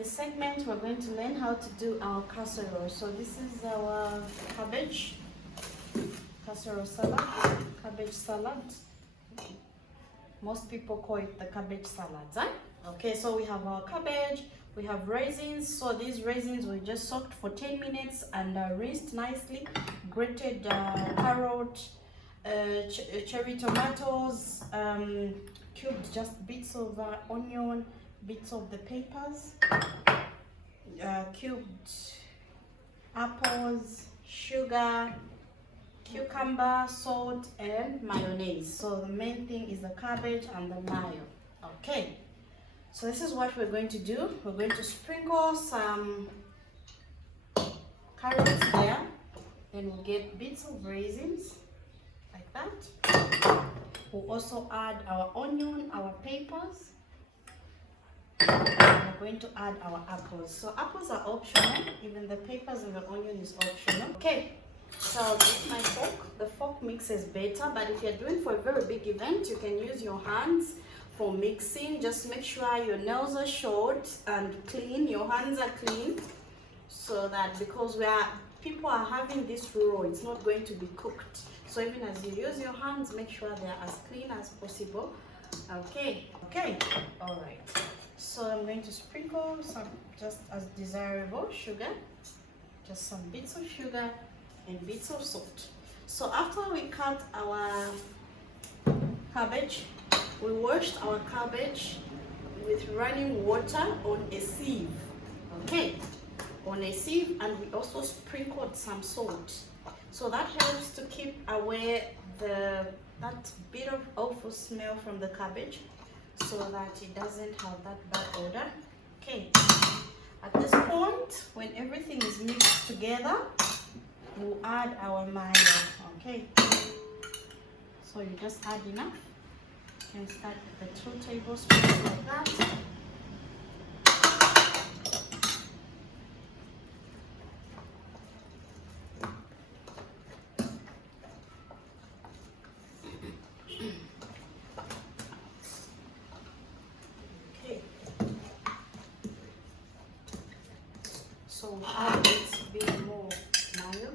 this segment, we're going to learn how to do our casserole. So this is our cabbage, casserole salad, cabbage salad. Most people call it the cabbage salad, right? Okay, so we have our cabbage, we have raisins. So these raisins we just soaked for 10 minutes and rinsed nicely. Grated carrot, cherry tomatoes, cubed just bits of onion, bits of the peppers, cubed apples, sugar, cucumber, salt, and mayonnaise. So the main thing is the cabbage and the mayo. Okay, so this is what we're going to do. We're going to sprinkle some carrots there, then we'll get bits of raisins like that. We'll also add our onion, our peppers. We're going to add our apples. So apples are optional, even the peppers and the onion is optional. Okay, so I'll get my fork. The fork mixes better, but if you're doing for a very big event, you can use your hands for mixing. Just make sure your nails are short and clean, your hands are clean, so that because people are having this raw, it's not going to be cooked. So even as you use your hands, make sure they're as clean as possible. Okay, all right. So I'm going to sprinkle some just as desirable sugar, just some bits of sugar and bits of salt. So after we cut our cabbage, we washed our cabbage with running water on a sieve. Okay, on a sieve, and we also sprinkled some salt. So that helps to keep away that bit of awful smell from the cabbage, so that it doesn't have that bad odor. Okay, at this point, when everything is mixed together, we'll add our mayo. Okay, so you just add enough. You can start with the 2 tablespoons like that. So add a bit more mayo.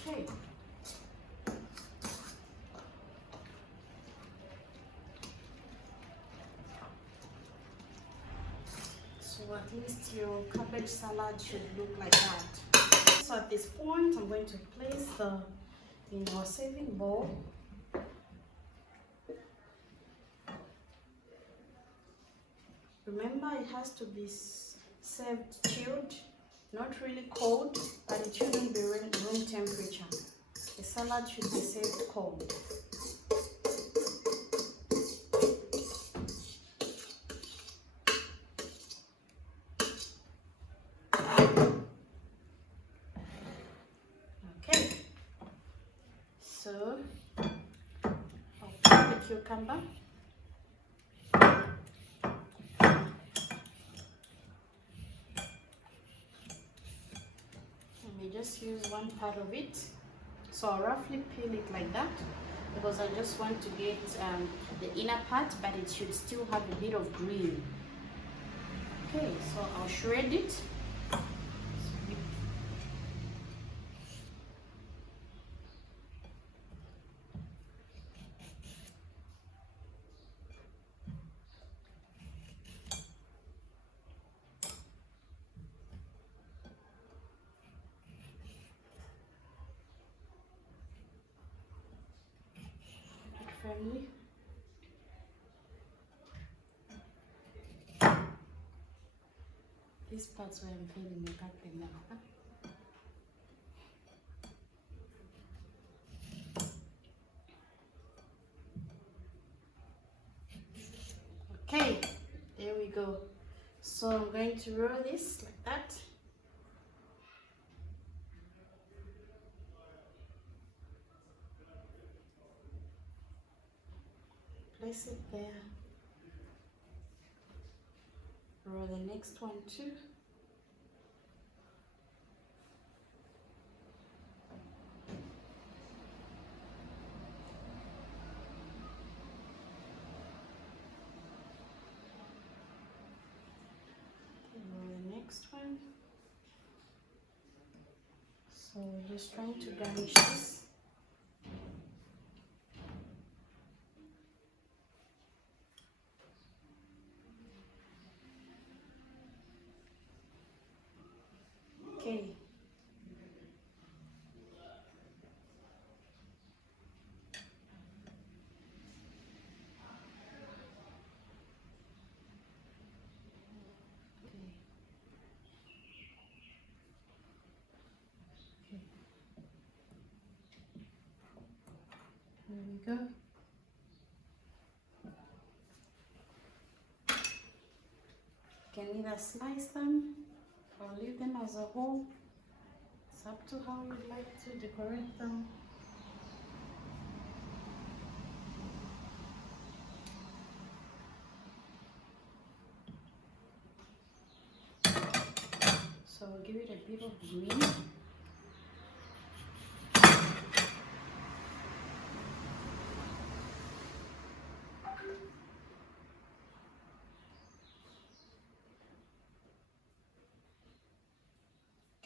Okay. So at least your cabbage salad should look like that. So at this point, I'm going to place in our serving bowl. Remember, it has to be served chilled, not really cold, but it shouldn't be room temperature. The salad should be served cold. So I'll put the cucumber. Let me just use one part of it. So I'll roughly peel it like that, because I just want to get the inner part, but it should still have a bit of green. Okay, so I'll shred it. Firmly. These parts where I'm feeling, you cut them now. Huh? Okay, there we go. So I'm going to roll this like that. Place it there. Roll the next one too. So we're just trying to garnish this. Okay. There we go. You can either slice them or leave them as a whole. It's up to how you'd like to decorate them. So we'll give it a bit of green.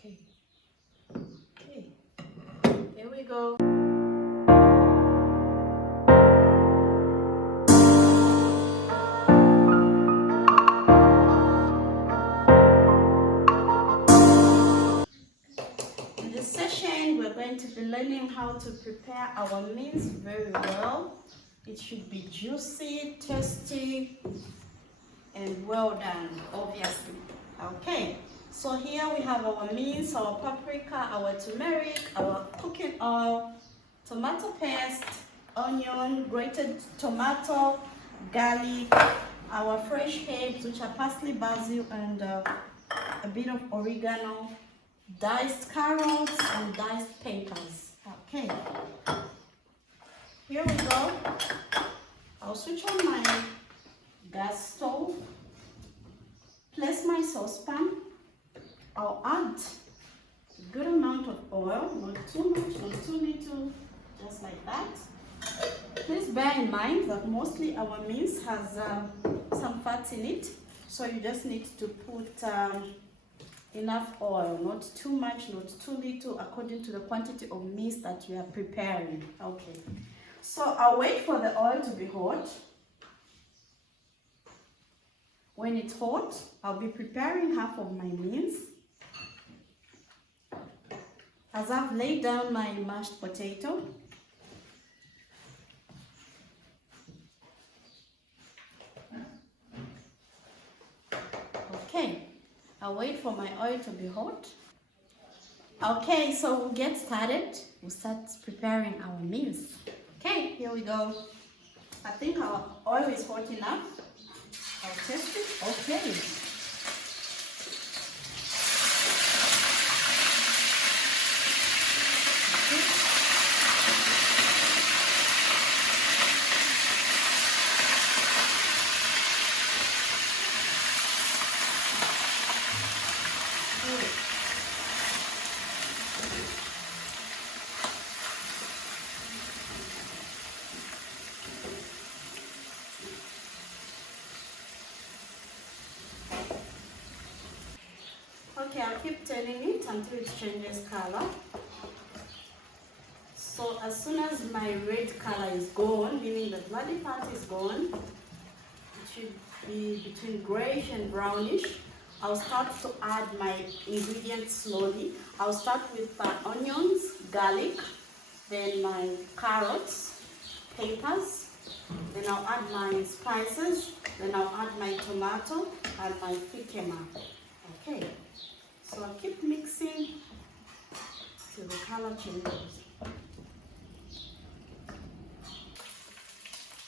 Okay. Okay. Here we go. In this session, we're going to be learning how to prepare our mince very well. It should be juicy, tasty, and well done, obviously. Okay. So here we have our mince, our paprika, our turmeric, our cooking oil, tomato paste, onion, grated tomato, garlic, our fresh herbs, which are parsley, basil, and a bit of oregano, diced carrots, and diced peppers. Okay. Here we go. I'll switch on my gas stove, place my saucepan. I'll add a good amount of oil, not too much, not too little, just like that. Please bear in mind that mostly our mince has some fat in it, so you just need to put enough oil, not too much, not too little, according to the quantity of mince that you are preparing. Okay, so I'll wait for the oil to be hot. When it's hot, I'll be preparing half of my mince. As I've laid down my mashed potato, okay, I'll wait for my oil to be hot. Okay, so we'll get started. We'll start preparing our mince. Okay, here we go. I think our oil is hot enough. I'll test it. Okay. Okay, I'll keep turning it until it changes color. So as soon as my red color is gone, meaning the bloody part is gone, it should be between grayish and brownish, I'll start to add my ingredients slowly. I'll start with onions, garlic, then my carrots, peppers, then I'll add my spices, then I'll add my tomato and my jicama. Okay. So I'll keep mixing till the color changes.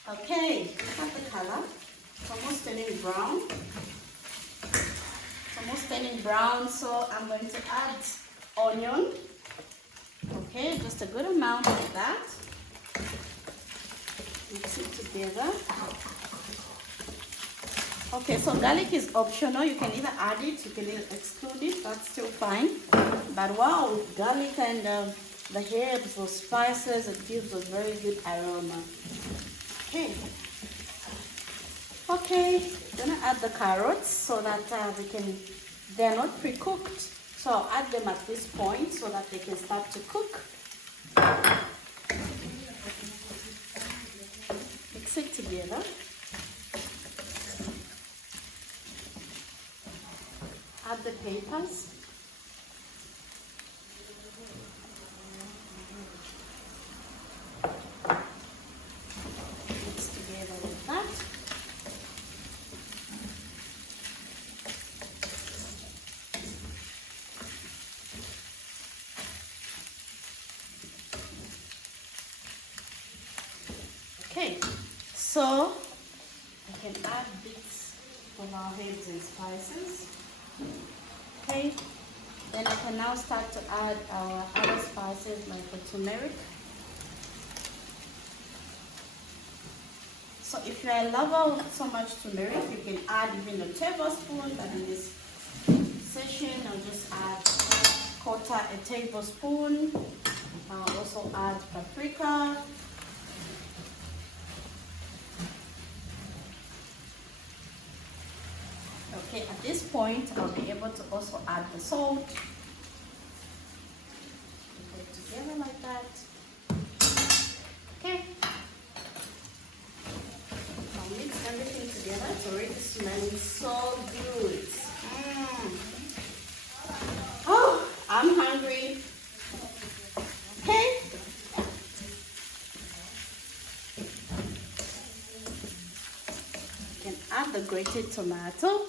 Okay, look at the color. It's almost turning brown. It's almost turning brown, so I'm going to add onion. Okay, just a good amount of that. Mix it together. Okay, so garlic is optional. You can either add it, you can either exclude it, that's still fine. But wow, with garlic and the herbs or spices, it gives a very good aroma. Okay. Okay, I'm gonna add the carrots so that they're not pre-cooked. So I'll add them at this point so that they can start to cook. Mix it together. Add the peppers. Mix together with that. Okay, so we can add bits of our herbs and spices. Okay, then I can now start to add our other spices like the turmeric. So if you're a lover of so much turmeric, you can add even a tablespoon, but in this session I'll just add a tablespoon. I'll also add paprika. Okay, at this point, I'll be able to also add the salt. Put it together like that. Okay. I'll mix everything together. It's already smelling so good. Oh, I'm hungry. Okay. You can add the grated tomato.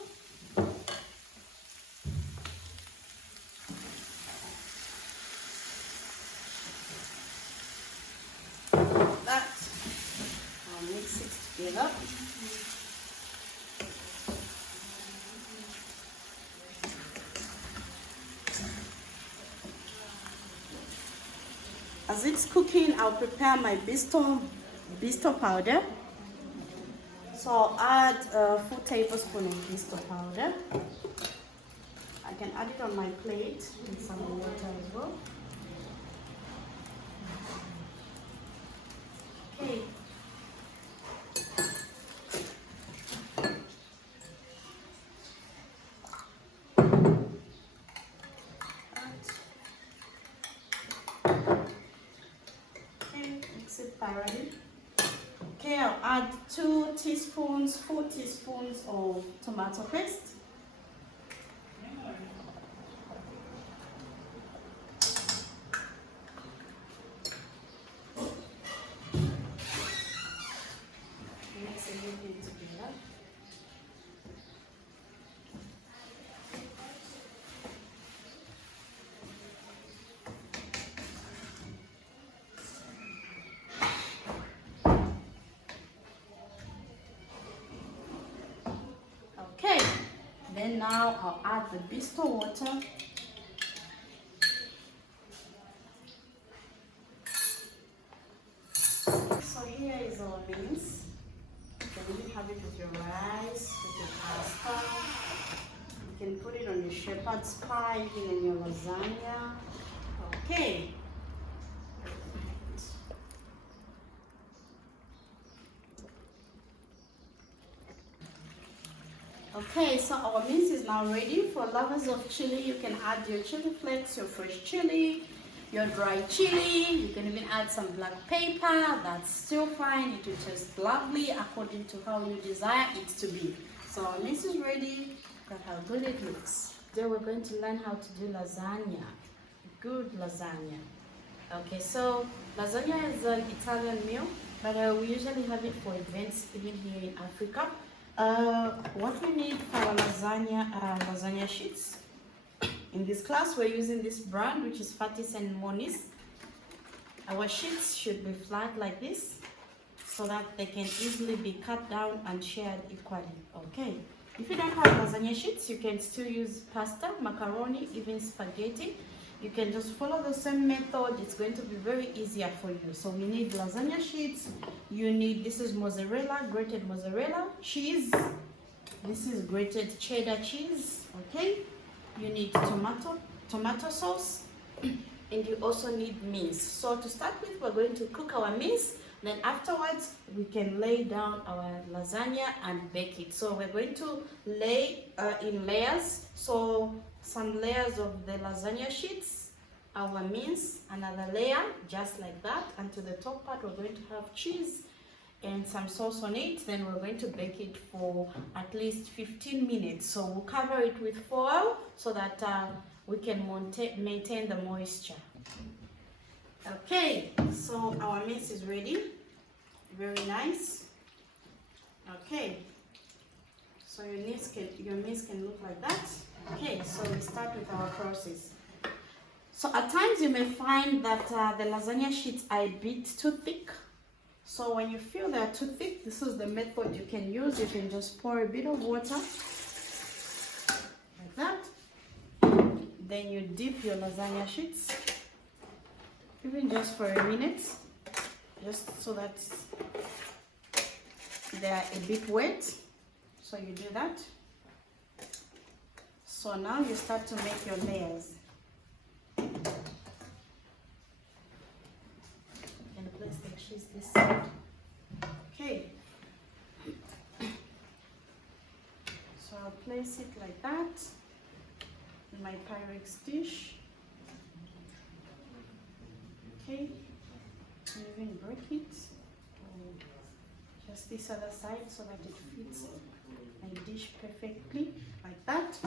As it's cooking, I'll prepare my bisto powder. So I'll add a full tablespoon of bisto powder. I can add it on my plate with some water as well. Okay. Mix it thoroughly. Okay, I'll add 4 teaspoons of tomato paste. Mix everything together. Okay, then now I'll add the bisto water. So here is our beans. You can even have it with your rice, with your pasta. You can put it on your shepherd's pie, even in your lasagna. Okay. Okay, so our mince is now ready. For lovers of chili, you can add your chili flakes, your fresh chili, your dry chili. You can even add some black pepper. That's still fine. It will taste lovely according to how you desire it to be. So our mince is ready. Look at how good it looks. Today we're going to learn how to do lasagna. Good lasagna. Okay, so lasagna is an Italian meal, but we usually have it for events even here in Africa. What we need for our lasagna are lasagna sheets. In this class, we're using this brand, which is Fatis and Moniz. Our sheets should be flat like this, so that they can easily be cut down and shared equally. Okay. If you don't have lasagna sheets, you can still use pasta, macaroni, even spaghetti. You can just follow the same method. It's going to be very easier for you. So we need lasagna sheets. You need, this is mozzarella, grated mozzarella, cheese. This is grated cheddar cheese, okay? You need tomato sauce, and you also need mince. So to start with, we're going to cook our mince. Then afterwards, we can lay down our lasagna and bake it. So we're going to lay in layers. So some layers of the lasagna sheets, our mince, another layer, just like that. And to the top part, we're going to have cheese and some sauce on it. Then we're going to bake it for at least 15 minutes. So we'll cover it with foil so that we can maintain the moisture. Okay, so our mince is ready. Very nice. Okay, so your mince can look like that. Okay, so we start with our process. So at times you may find that the lasagna sheets are a bit too thick. So when you feel they're too thick, this is the method you can use. You can just pour a bit of water like that. Then you dip your lasagna sheets, even just for a minute, just so that they are a bit wet. So you do that. So now you start to make your layers. And place the cheese this side. Okay. So I'll place it like that in my Pyrex dish. Okay. Even break it. Just this other side so that it fits my dish perfectly, like that.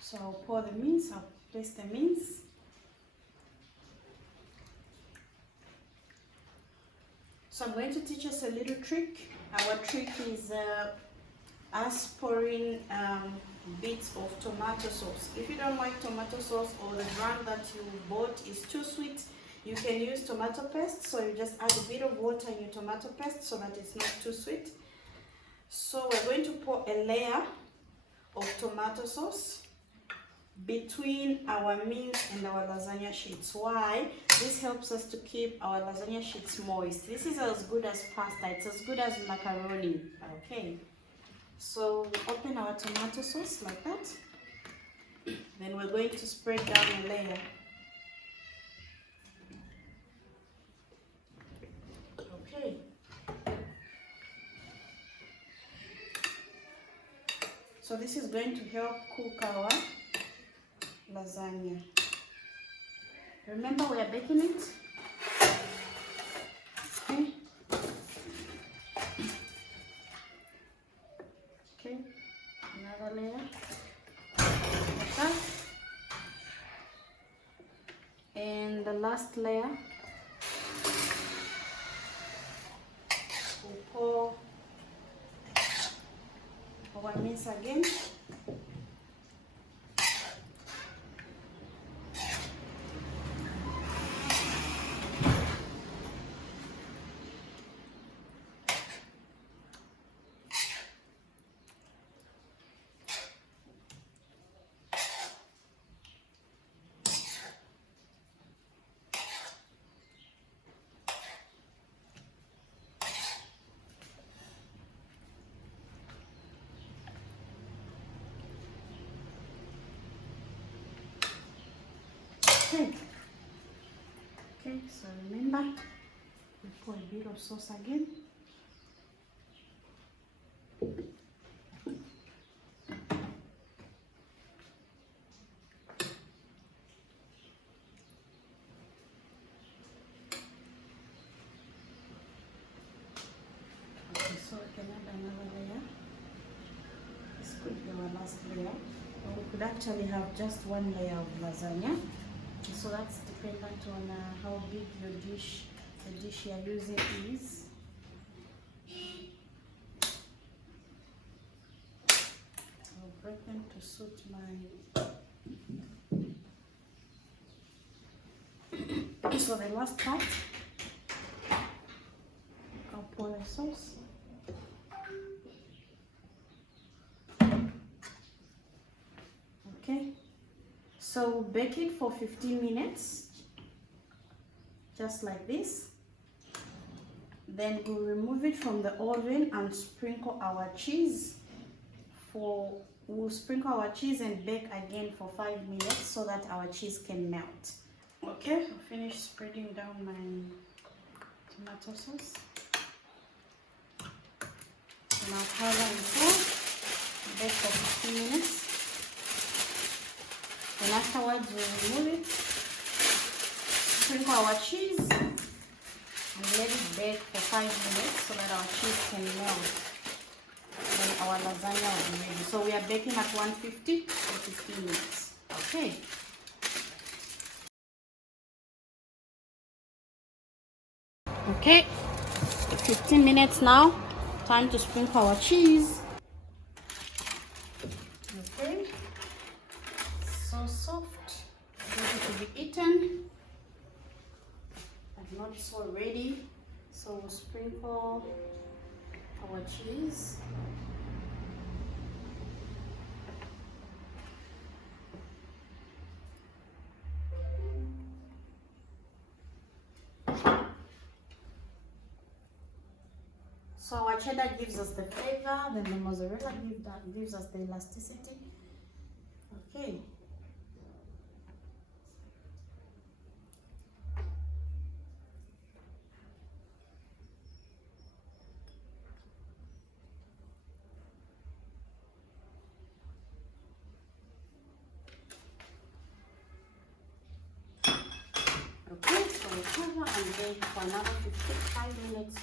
So I'll pour the mince, I'll place the mince. So I'm going to teach us a little trick. Our trick is us pouring bits of tomato sauce. If you don't like tomato sauce or the brand that you bought is too sweet, you can use tomato paste. So you just add a bit of water in your tomato paste so that it's not too sweet. So we're going to pour a layer of tomato sauce between our mince and our lasagna sheets. Why? This helps us to keep our lasagna sheets moist. This is as good as pasta. It's as good as macaroni. Okay. So open our tomato sauce like that. Then we're going to spread down a layer. Okay. So this is going to help cook our lasagna. Remember, we are baking it. Okay. Okay. Another layer. Like that. And the last layer. We'll pour our mince again. Okay. Okay, so remember, we pour a bit of sauce again. Okay, so we can add another layer. This could be our last layer. Or we could actually have just one layer of lasagna. So that's dependent on how big your dish, the dish you're using is. I'll break them to suit my... So the last part, I'll pour the sauce. Okay. So bake it for 15 minutes, just like this. Then we'll remove it from the oven and sprinkle our cheese. We'll sprinkle our cheese and bake again for 5 minutes so that our cheese can melt. Okay, I'll finish spreading down my tomato sauce. Now cover and cook, bake for 15 minutes. And afterwards we remove it, sprinkle our cheese, and let it bake for 5 minutes so that our cheese can melt. Then our lasagna will be ready. So we are baking at 150 for 15 minutes. Okay. Okay, 15 minutes now. Time to sprinkle our cheese. Okay, so soft, ready to be eaten, but not so ready. So we'll sprinkle our cheese. So our cheddar gives us the flavor, then the mozzarella gives us the elasticity. Okay. Okay, so we cover and bake for another 55 minutes.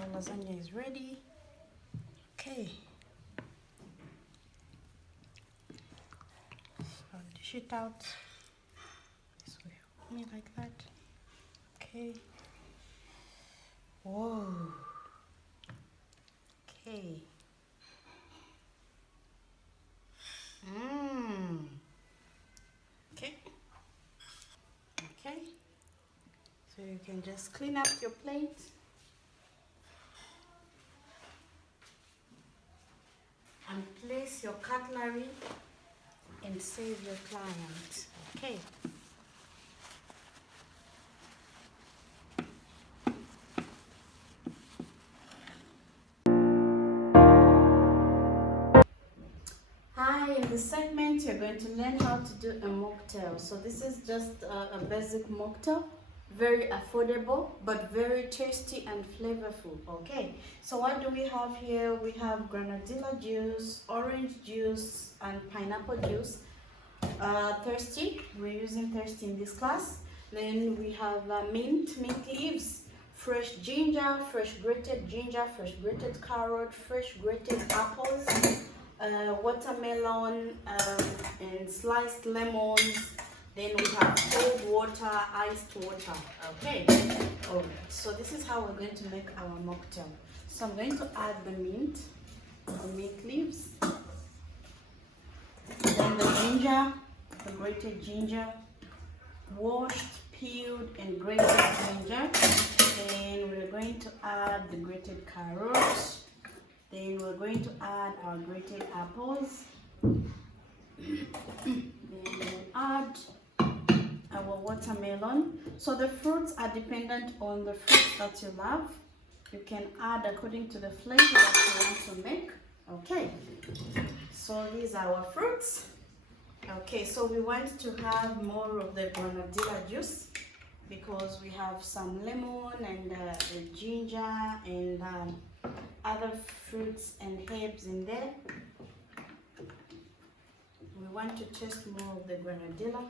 Our lasagna is ready. Okay. So I'll dish it out this way. Me like that. Okay. Whoa. Okay. Okay. Okay. So you can just clean up your plate. And place your cutlery and save your client. Okay. Hi, in this segment you're going to learn how to do a mocktail. So this is just a basic mocktail, very affordable but very tasty and flavorful. Okay, so what do we have here? We have granadilla juice, orange juice, and pineapple juice. Thirsty, we're using Thirsty in this class. Then we have mint leaves, fresh ginger, fresh grated carrot, fresh grated apples, watermelon, and sliced lemons. Then we have cold water, iced water. Okay. Alright. So this is how we're going to make our mocktail. So I'm going to add the mint leaves, then the ginger, the grated ginger, washed, peeled, and grated ginger. Then we're going to add the grated carrots. Then we're going to add our grated apples. Then we'll add our watermelon. So the fruits are dependent on the fruits that you love. You can add according to the flavor that you want to make. Okay, so these are our fruits. Okay, so we want to have more of the granadilla juice because we have some lemon and the ginger and other fruits and herbs in there. We want to taste more of the granadilla,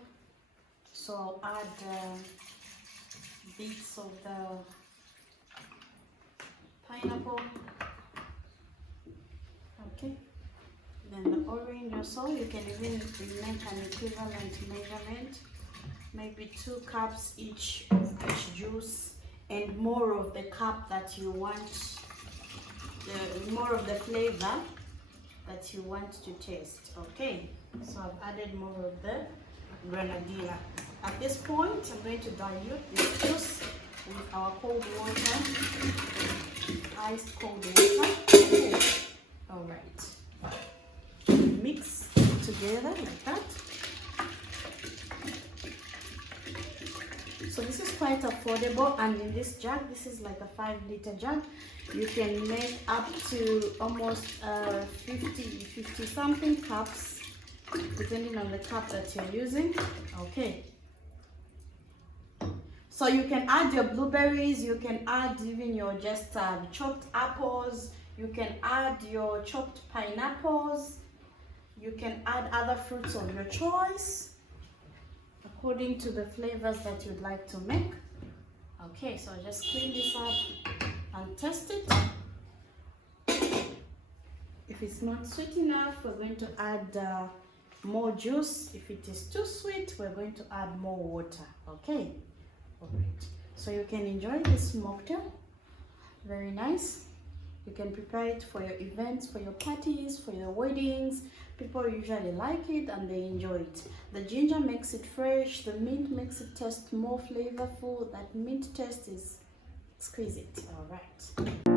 so I'll add bits of the pineapple. Okay, then the orange also, you can even make an equivalent measurement, maybe 2 cups each of each juice, and more of the cup that you want, more of the flavor that you want to taste. Okay, so I've added more of the granadilla. At this point, I'm going to dilute this juice with our cold water, iced cold water. All right, mix it together like that. So this is quite affordable, and in this jug, this is like a 5-liter jug. You can make up to almost 50 something cups depending on the cup that you're using. Okay. So you can add your blueberries, you can add even your just chopped apples, you can add your chopped pineapples, you can add other fruits of your choice according to the flavors that you'd like to make. Okay, so just clean this up and test it. If it's not sweet enough, we're going to add more juice. If it is too sweet, we're going to add more water. Okay. Alright, so you can enjoy this mocktail. Very nice. You can prepare it for your events, for your parties, for your weddings. People usually like it and they enjoy it. The ginger makes it fresh, the mint makes it taste more flavorful. That mint taste is exquisite. Alright.